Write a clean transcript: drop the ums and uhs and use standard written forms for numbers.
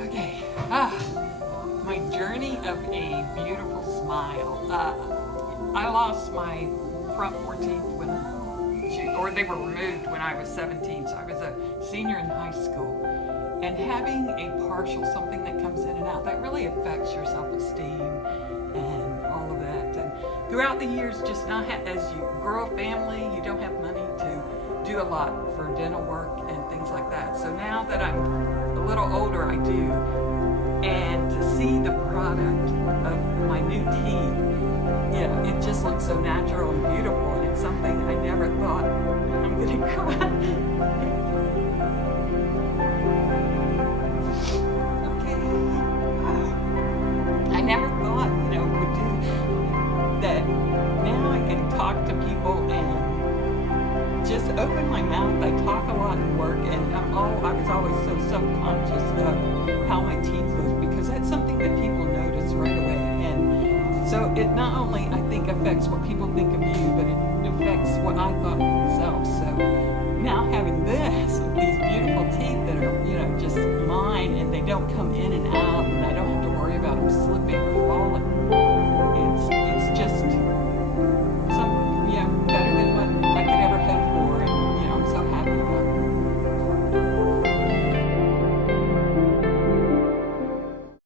Okay. My journey of a beautiful smile. I lost my front 14th or they were removed when I was 17, so I was a senior in high school. And having a partial, something that comes in and out, that really affects your self-esteem and all of that. And throughout the years, just not as you grow a family, you don't have money to do a lot for dental work and things like that. So now that I'm a little older, I do. And to see the product of my new teeth, yeah, it just looks so natural and beautiful, and it's something I never thought. I'm gonna cry. Okay. I never thought, would do that. Now I can talk to people and just open my mouth. I talk a lot in work, and I was always so self-conscious of how my teeth look, because that's something that people notice right away. And so it not only, I think, affects what people think of you, but it affects what I thought of myself. So now having these beautiful teeth,